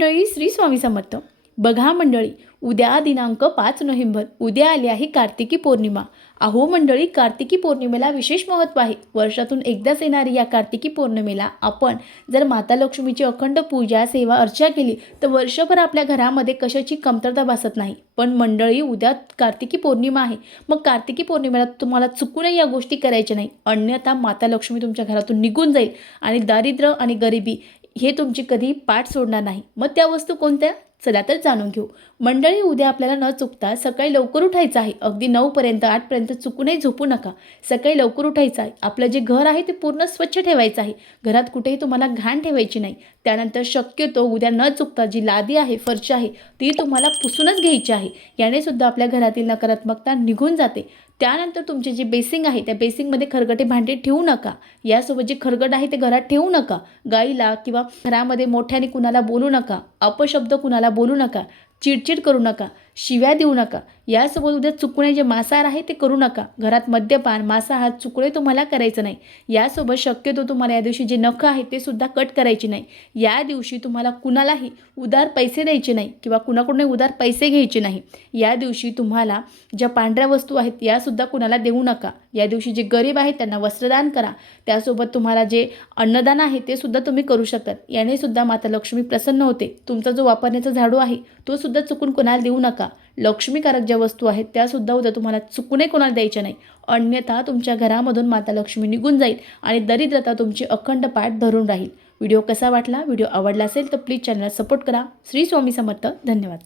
मंडळी, श्री स्वामी समर्थ. बघा मंडळी, उद्या दिनांक 5 नोव्हेंबर, उद्या आली आहे कार्तिकी पौर्णिमा. अहो मंडळी, कार्तिकी पौर्णिमेला विशेष महत्त्व आहे. वर्षातून एकदाच येणारी या कार्तिकी पौर्णिमेला आपण जर माता लक्ष्मीची अखंड पूजा, सेवा, अर्चा केली तर वर्षभर आपल्या घरामध्ये कशाची कमतरता भासत नाही. पण मंडळी, उद्या कार्तिकी पौर्णिमा आहे. मग कार्तिकी पौर्णिमेला तुम्हाला चुकूनही या गोष्टी करायच्या नाही, अन्यथा माता लक्ष्मी तुमच्या घरातून निघून जाईल आणि दारिद्र्य आणि गरिबी हे तुमची कधी पाठ सोडणार नाही. मग त्या वस्तू कोणत्या? चला तर जाणून घेऊ. मंडळी, उद्या आपल्याला न चुकता सकाळी लवकर उठायचं आहे. अगदी 9पर्यंत 8पर्यंत चुकूनही झोपू नका. सकाळी लवकर उठायचं आहे. आपलं जे घर आहे ते पूर्ण स्वच्छ ठेवायचं आहे. घरात कुठेही तुम्हाला घाण ठेवायची नाही. त्यानंतर शक्यतो उद्या न चुकता जी लादी आहे, फरशी आहे, ती तुम्हाला पुसूनच घ्यायची आहे. याने सुद्धा आपल्या घरातील नकारात्मकता निघून जाते. त्यानंतर तुमचे जे बेसिंग आहे त्या बेसिंगमध्ये खरकटे भांडे ठेवू नका. यासोबत जे खरकट आहे ते घरात ठेवू नका. गाईला किंवा घरामध्ये मोठ्याने कुणाला बोलू नका. अपशब्द कुणाला बोलू नका. चिडचिड करू नका. शिव्या देऊ नका. यासोबत उद्या चुकणे जे मांसाहार आहे ते करू नका. घरात मद्यपान, मांसाहार चुकणे तुम्हाला करायचं नाही. यासोबत शक्यतो तुम्हाला या दिवशी जे नखं आहे ते सुद्धा कट करायची नाही. या दिवशी तुम्हाला कुणालाही उधार पैसे द्यायचे नाही किंवा कुणाकडून उधार पैसे घ्यायचे नाही. या दिवशी तुम्हाला ज्या पांढऱ्या वस्तू आहेत यासुद्धा कुणाला देऊ नका. या दिवशी जे गरीब आहेत त्यांना वस्त्रदान करा. त्यासोबत तुम्हाला जे अन्नदान आहे ते सुद्धा तुम्ही करू शकतात. याने सुद्धा माता लक्ष्मी प्रसन्न होते. तुमचा जो वापरण्याचा झाडू आहे तो सुद्धा चुकून कोणाला देऊ नका. लक्ष्मीकारक ज्या वस्तू आहेत त्यासुद्धा उद्या तुम्हाला चुकूनही कोणाला द्यायच्या नाही, अन्यथा तुमच्या घरामधून माता लक्ष्मी निघून जाईल आणि दरिद्रता तुमची अखंड पाठ धरून राहील. व्हिडिओ कसा वाटला? व्हिडिओ आवडला असेल तर प्लीज चॅनलला सपोर्ट करा. श्री स्वामी समर्थ. धन्यवाद.